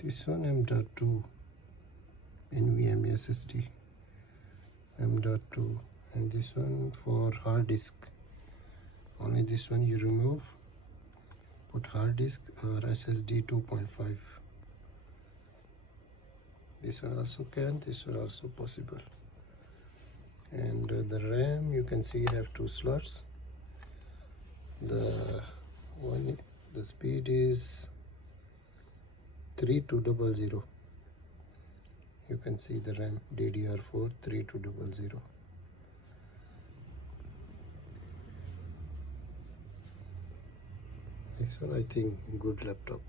This one m.2 NVMe SSD m.2, and this one for hard disk. Only this one you remove, put hard disk or SSD 2.5. This one also can, this one also possible. And the RAM, you can see have two slots. The speed is 3200. You can see the RAM DDR4 3200. This one I think good laptop.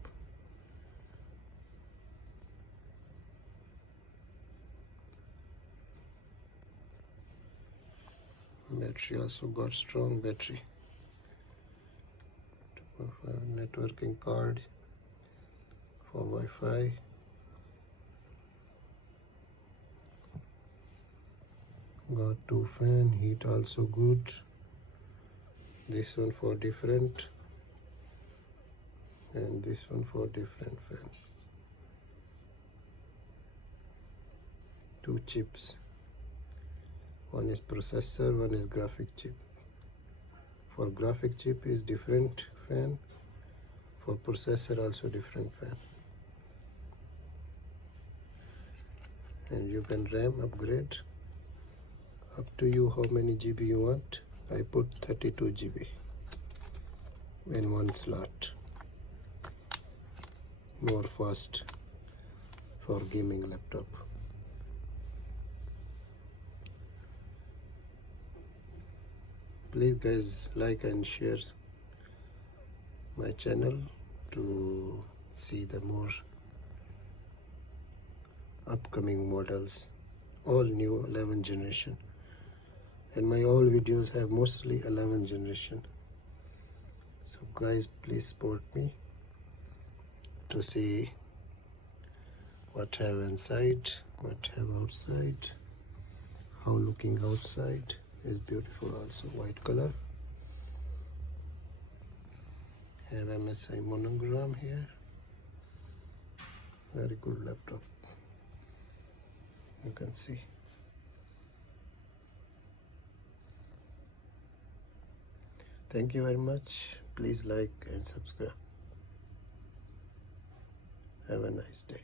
Battery also got strong battery. 2.5 networking card for Wi-Fi. Got two fan, heat also good. This one for different, and this one for different fan. Two chips. One is processor, one is graphic chip. For graphic chip is different fan. For processor also different fan. And you can RAM upgrade. Up to you how many GB you want. I put 32 GB in one slot. More fast for gaming laptop. Please guys, like and share my channel to see the more upcoming models, all new 11 generation. And my all videos have mostly 11 generation. So guys, please support me to see what have inside, what have outside, how looking outside is beautiful. Also white color, have MSI monogram here. Very good laptop, you can see. Thank you very much. Please like and subscribe. Have a nice day.